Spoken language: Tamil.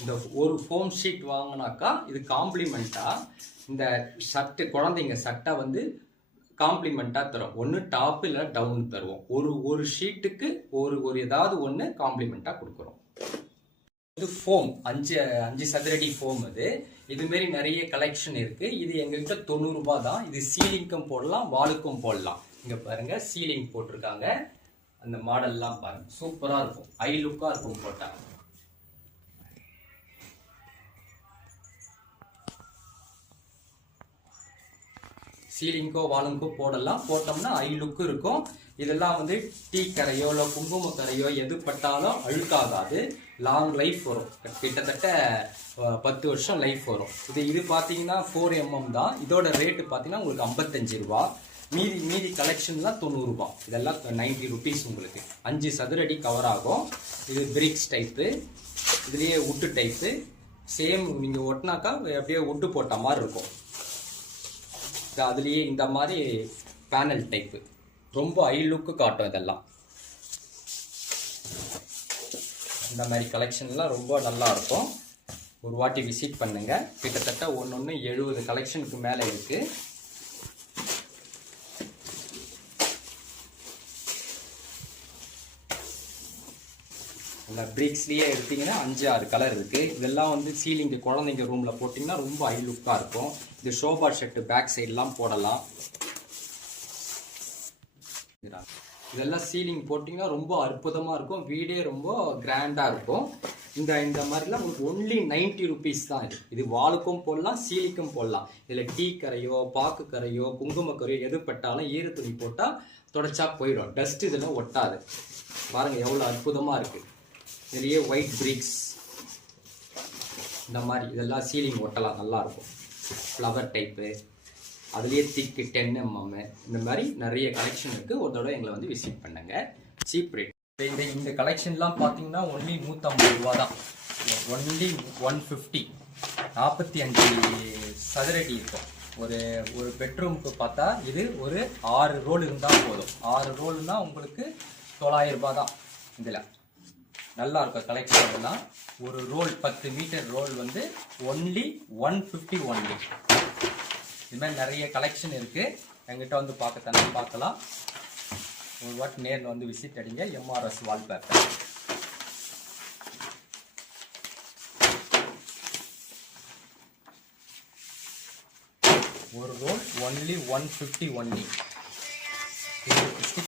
இந்த ஒரு ஃபோம் ஷீட் வாங்கினாக்கா இது காம்ப்ளிமெண்ட்டாக இந்த சட்டை குழந்தைங்க சட்டை வந்து காம்ப்ளிமெண்ட்டாக தரும். ஒன்று டாப் இல்லை டவுன் தருவோம். ஒரு ஷீட்டுக்கு ஒரு ஏதாவது ஒன்று காம்ப்ளிமெண்ட்டாக கொடுக்குறோம். இது ஃபோம் 5 சதுரடி ஃபோம். இதுமாரி நிறைய கலெக்ஷன் இருக்கு. இது எங்ககிட்ட 90 ரூபாய் தான். இது சீலிங்க்கும் போடலாம், வாலுக்கும் போடலாம். இங்க பாருங்க சீலிங் போட்டிருக்காங்க. அந்த மாடல்லாம் பாருங்க சூப்பரா இருக்கும், ஐ லுக்கா இருக்கும் போட்டா. சீலிங்கோ வாலுங்கோ போடலாம். போட்டோம்னா ஐ லுக்கு இருக்கும். இதெல்லாம் வந்து டீ கரையோ இல்லை குங்கும கரையோ எது பட்டாலும் அழுக்காகாது. லாங் லைஃப் வரும். கிட்டத்தட்ட 10 வருஷம் லைஃப் வரும். இது பார்த்தீங்கன்னா 4mm தான். இதோட ரேட்டு பார்த்தீங்கன்னா உங்களுக்கு 55 ரூபா. மீதி கலெக்ஷன்லாம் 90 ரூபா. இதெல்லாம் 90 ருபீஸ் உங்களுக்கு. 5 சதுரடி கவர் ஆகும். இது பிரிக்ஸ் டைப்பு. இதுலேயே உட்டு டைப்பு. சேம் நீங்கள் ஒட்டினாக்கா அப்படியே உட்டு போட்ட மாதிரி இருக்கும். அதுலேயே இந்த மாதிரி பேனல் டைப்பு ரொம்ப ஐ லுக்கு காட்டும். இதெல்லாம் இந்த மாதிரி கலெக்ஷன்லாம் ரொம்ப நல்லா இருக்கும். ஒரு வாட்டி விசிட் பண்ணுங்க. கிட்டத்தட்ட ஒன்று 70 கலெக்ஷனுக்கு மேலே இருக்கு. இந்த பிரிக்ஸ்லேயே எடுத்தீங்கன்னா 5-6 கலர் இருக்கு. இதெல்லாம் வந்து சீலிங் குழந்தைங்க ரூம்ல போட்டிங்கன்னா ரொம்ப ஐ லுக்காக இருக்கும். இது ஷோபா ஷர்ட் பேக் சைட்லாம் போடலாம். இதெல்லாம் சீலிங் போட்டிங்கன்னா ரொம்ப அற்புதமாக இருக்கும். வீடே ரொம்ப கிராண்டாக இருக்கும். இந்த மாதிரிலாம் உங்களுக்கு ஒன்லி 90 ருபீஸ் தான். இது வாலுக்கும் போடலாம், சீலிக்கும் போடலாம். இதில் டீ கரையோ பாக்கு கரையோ குங்கும கரையோ எது பட்டாலும் ஈர துணி போட்டால் தொடச்சா போயிடும். டஸ்ட் இதெல்லாம் ஒட்டாது. பாருங்க எவ்வளோ அற்புதமாக இருக்குது. இதுலேயே ஒயிட் பிரிக்ஸ் இந்த மாதிரி இதெல்லாம் சீலிங் ஒட்டலாம், நல்லாயிருக்கும். ஃப்ளவர் டைப்பு, அதுலேயே திக்கு 10mm இந்த மாதிரி நிறைய கலெக்ஷன் இருக்குது. ஒரு தடவை எங்களை வந்து விசிட் பண்ணுங்க. Cheap rate. இந்த கலெக்ஷன்லாம் பார்த்தீங்கன்னா ஒன்லி 150 ரூபா தான். ஒன்லி 150. 45 சதுரடி இருக்கும். ஒரு பெட்ரூமுக்கு பார்த்தா இது ஒரு 6 ரோல் இருந்தால் போதும். 6 ரோல்னா உங்களுக்கு 900 ரூபாய் தான். இதில் நல்லா இருக்கும் கலெக்ஷன் எல்லாம். ஒரு ரோல் 10 மீட்டர் ரோல் வந்து ஒன்லி 150 ஒன்லி. இது மாதிரி நிறைய கலெக்ஷன் இருக்கு. எங்கிட்ட வந்து பார்க்கலாம். ஒரு வாட்டி நேரில் வந்து விசிட் அடிங்க. MRS wallpaper. ஒரு ரோல் ஒன்லி 150 ஒன்லி.